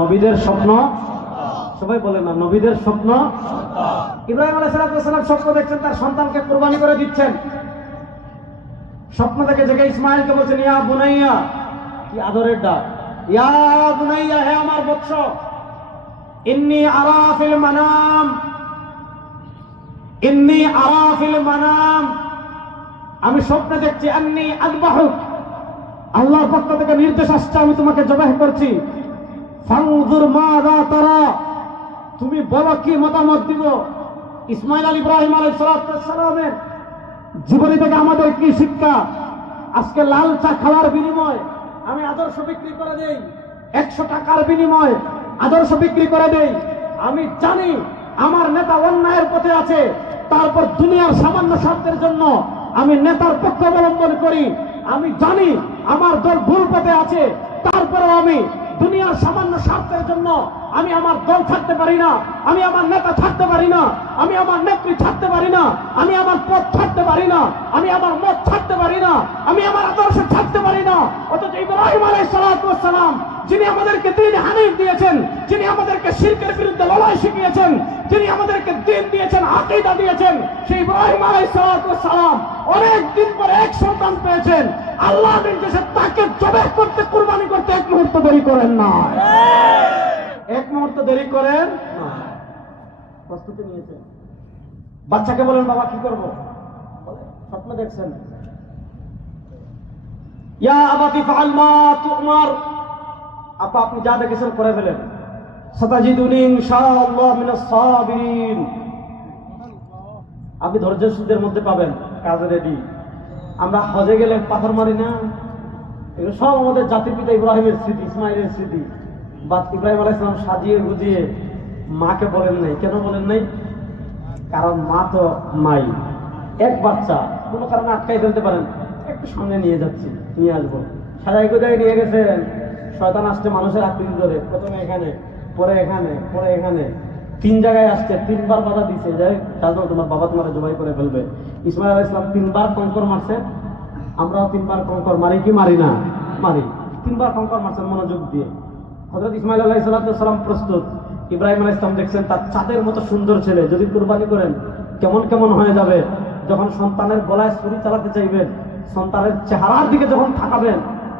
নবীদের স্বপ্ন, সবাই বলে না নবীদের স্বপ্ন। ইব্রাহিম আলাইহিস সালাম স্বপ্ন দেখছেন তার সন্তানকে কুরবানি করে দিচ্ছেন। স্বপ্ন দেখে জেগে ইসমাইলকে বলছেন ইয়া বুনাইয়া, কি আদরের ডাক, ইয়া বুনাইয়া, হে আমার বৎস, ইন্নী আরা ফিল মানাম, ইন্নী আরা ফিল মানাম, আমি স্বপ্নে দেখছি, আন্নী আযবাহুক, আল্লাহর পক্ষ থেকে নির্দেশ আসছে আমি তোমাকে জবাহ করছি, ফানজুর মাযা তারা, তুমি বলো কি মতামত দিব। ইসমাইল আল ইব্রাহিম আলাইহিস সালামের জীবনী থেকে আমাদের কি শিক্ষা? আজকে লাল চা খাওয়ার বিনিময় আমি আদর্শ বিক্রি করে দেই, 100 টাকার বিনিময় আদর্শ বিক্রি করে দেই। আমি জানি আমার নেতা অন্যায়ের পথে আছে, তারপর দুনিয়ার সামান্য স্বার্থের জন্য আমি নেতার পক্ষ অবলম্বন করি। আমি জানি আমার দল ভুল পথে আছে, তারপরেও আমি দুনিয়ার সামান্য স্বার্থের জন্য আমি আমার দল ছাড়তে পারি না, আমি আমার নেতা ছাড়তে পারি না, আমি আমার নেত্রী ছাড়তে পারি না, আমি আমার পথ ছাড়তে পারি না, আমি আমার মত ছাড়তে পারি না, আমি আমার আদর্শ ছাড়তে পারি না। অথচ ইব্রাহিম আলাইহিস সালাম যিনি আমাদেরকে দ্বীন হানিফ দিয়েছেন, যিনি আমাদেরকে শিরকের বিরুদ্ধে লড়াই শিখিয়েছেন, যিনি আমাদেরকে দ্বীন দিয়েছেন, আকীদা দিয়েছেন, সেই ইব্রাহিম আলাইহিস সালাম অনেক দিন পরে এক সন্তান পেয়েছেন। আল্লাহ নির্দেশে তাকে জবাহ করতে, কুরবানি করতে এক মুহূর্ত দেরি করেন না, এক মুহূর্ত দেরি করেন না, প্রস্তুতি নিয়েছেন। বাচ্চাকে বলেন বাবা কি করবো, স্বপ্ন দেখছেন, ইয়া আবাতি ফাআল মা তুমার, আপা আপনি যা দেখেছেন করে ফেলেন, সাতাজিদুনি ইনশাআল্লাহ মিনাস সাবিরিন, আপনি ধৈর্যশীলদের মধ্যে পাবেন, কাজে রেডি। আমরা হজে গেলে পাথর মারি না, এগুলো সব আমাদের জাতির পিতা ইব্রাহিমের স্মৃতি, ইসমাইলের স্মৃতি। বাদ ইব্রাহিম আলাইহিস সালাম সাজিয়ে গুজিয়ে মাকে বলেন নাই, কেন বলেন নাই? কারণ মা তো মাই, এক বাচ্চা কোনো কারণে আটকাই ফেলতে পারেন, একটু সামনে নিয়ে যাচ্ছি, নিয়ে আসবো, সাজাই গুজাই নিয়ে গেছেন, শয়তান আসছে মানুষের আকৃতি ধরে, প্রথমে এখানে, পরে এখানে, পরে এখানে, 3 জায়গায় আসছে, 3বার বাধা দিছে, যাই সাজো তোমার বাবা তোমার জবাই করে ফেলবে। ইসমাইল আলাইহিস সালাম 3বার কঙ্কর মারছেন, আমরাও 3বার কঙ্কর মারি কি মারি না? মারি। 3বার কঙ্কর মারছেন মনোযোগ দিয়ে। হযরত ইসমাইল আলাইহিস সালাম প্রস্তুত। ইব্রাহিম আলাইহিস সালাম দেখছেন তার চাঁদের মতো সুন্দর ছেলে, যদি কুরবানি করেন কেমন কেমন হয়ে যাবে। যখন সন্তানের গলায় ছুরি চালাতে চাইবেন, সন্তানের চেহারার দিকে যখন তাকাবেন,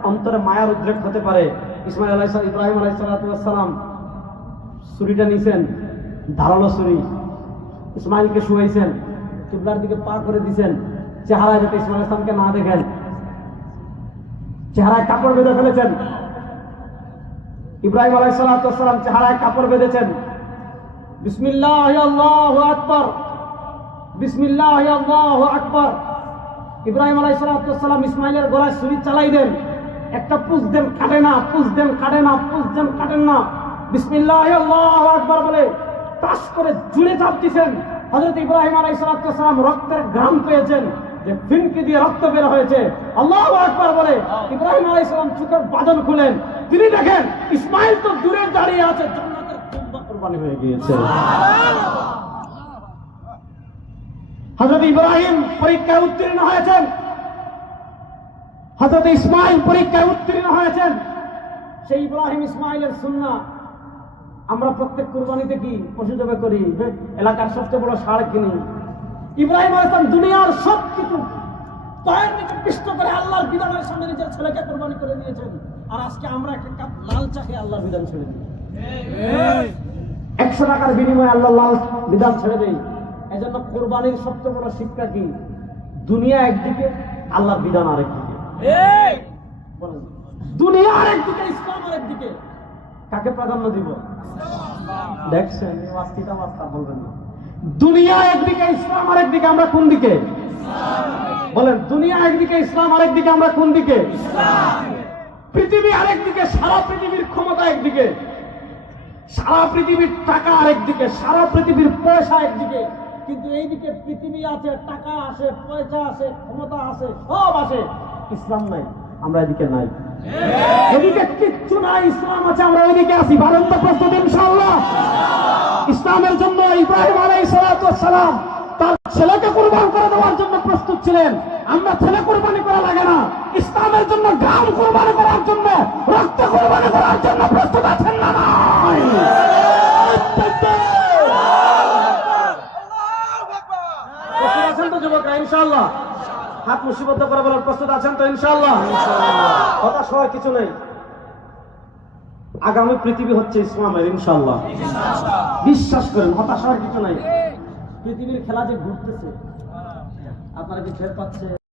অন্তরে মায়ার উদ্রেক হতে পারে। ইব্রাহিম আলাইহিস সালাম ছুরিটা নিছেন, ধারালো ছুরি, ইসমাইলকে শুয়াইছেন, কিবলার দিকে পা করে দিয়েছেন, চেহারায় যাতে ইসমাইল আলাইহিস সালামকে না দেখেন, চেহারায় কাপড় বেঁধে ফেলেছেন। ইব্রাহিম আলাইহিস সালাম চেহারায় কাপড় বেঁধেছেন, বিসমিল্লাহি আল্লাহু আকবার, বিসমিল্লাহি আল্লাহু আকবার। ইব্রাহিম আলাইহিস সালাম ইসমাইলের গলায় ছুরি চালাই দেন, একটা পুষ দেন, কাটে না, পুষ দেন, কাটে না, পুষ দেন, কাটেন না, বিসমিল্লাহি আল্লাহু আকবার বলে টাস করে জুড়ে চাপ দিয়েছেন। হযরত ইব্রাহিম আলাইহিস সালাম রক্তের ঘ্রাণ পেয়েছেন, যে ফিনকি দিয়ে রক্ত বের হয়েছে। আল্লাহু আকবার বলে ইব্রাহিম আলাইহিস সালাম চোখের বাঁধন খুলেন, তিনি দেখেন ইসমাইল তো দূরে দাঁড়িয়ে আছে, জান্নাতের দুম্বা কুরবানি হয়ে গিয়েছে। হযরত ইব্রাহিম পরীক্ষায় উত্তীর্ণ হয়েছেন, হযরত ইসমাইল পরীক্ষায় উত্তীর্ণ হয়েছেন। সেই ইব্রাহিম ইসমাইলের সুন্নাহ আমরা প্রত্যেক কুরবানিতে কি পশু জবাই করি, এলাকার সবচেয়ে বড় ষাঁড় কিনি। ইব্রাহিম আলাইহিস সালাম দুনিয়ার সবকিছু পায়ের নিচে পিষ্ট করে আল্লাহর বিধানের সামনে নিজের ছেলেকে কুরবানি করে দিয়েছেন। আর আজকে আমরা একটা কাপ লাল চা খেয়ে আল্লাহর বিধান ছেড়ে দিই, 100 টাকার বিনিময়ে আল্লাহ লাল বিধান ছেড়ে দেই। এজন্য কুরবানির সবচেয়ে বড় শিক্ষা কি? দুনিয়া একদিকে, আল্লাহর বিধান আরেকদিকে। দুনিয়া আরেকদিকে, ইসলাম আরেকদিকে, কাকে প্রাধান্য দিব? দেখছেন মাস্তা বলবেন না, দুনিয়া একদিকে, ইসলাম আরেকদিকে, আমরা কোন দিকে? বলেন, দুনিয়া একদিকে, ইসলাম আরেকদিকে, আমরা কোন দিকে? পৃথিবী আরেকদিকে, সারা পৃথিবীর ক্ষমতা একদিকে, সারা পৃথিবীর টাকা আরেকদিকে, সারা পৃথিবীর পয়সা একদিকে, কিন্তু এইদিকে পৃথিবী আছে, টাকা আছে, পয়সা আছে, ক্ষমতা আছে, সব আছে, ইসলাম নাই, আমরা এদিকে নাই। এদিকে কিচ্ছু নাই, ইসলাম আছে, আমরা ওইদিকে আছি। বলেন তো প্রস্তুত ইনশাআল্লাহ? ইসলামের জন্য ইব্রাহিম আলাইহিস সালাম তার ছেলেকে কুরবান করে দেওয়ার জন্য প্রস্তুত ছিলেন। আমরা ছেলে কুরবানি করা লাগে না, ইসলামের জন্য গ্রাম কুরবানি করার জন্য, রক্ত কুরবানি করার জন্য প্রস্তুত আছেন না? আছেন তো যুবকরা ইনশাআল্লাহ? হাত মুসিবত করে বলার প্রস্তুত আছেন তো ইনশাআল্লাহ? হতাশ হওয়ার কিছু নেই। আগামী পৃথিবী হচ্ছে ইসলামের ইনশাআল্লাহ। বিশ্বাস করেন, হতাশ হওয়ার কিছু নাই। পৃথিবীর খেলা যে ঘুরতেছে আপনারা কি টের পাচ্ছেন?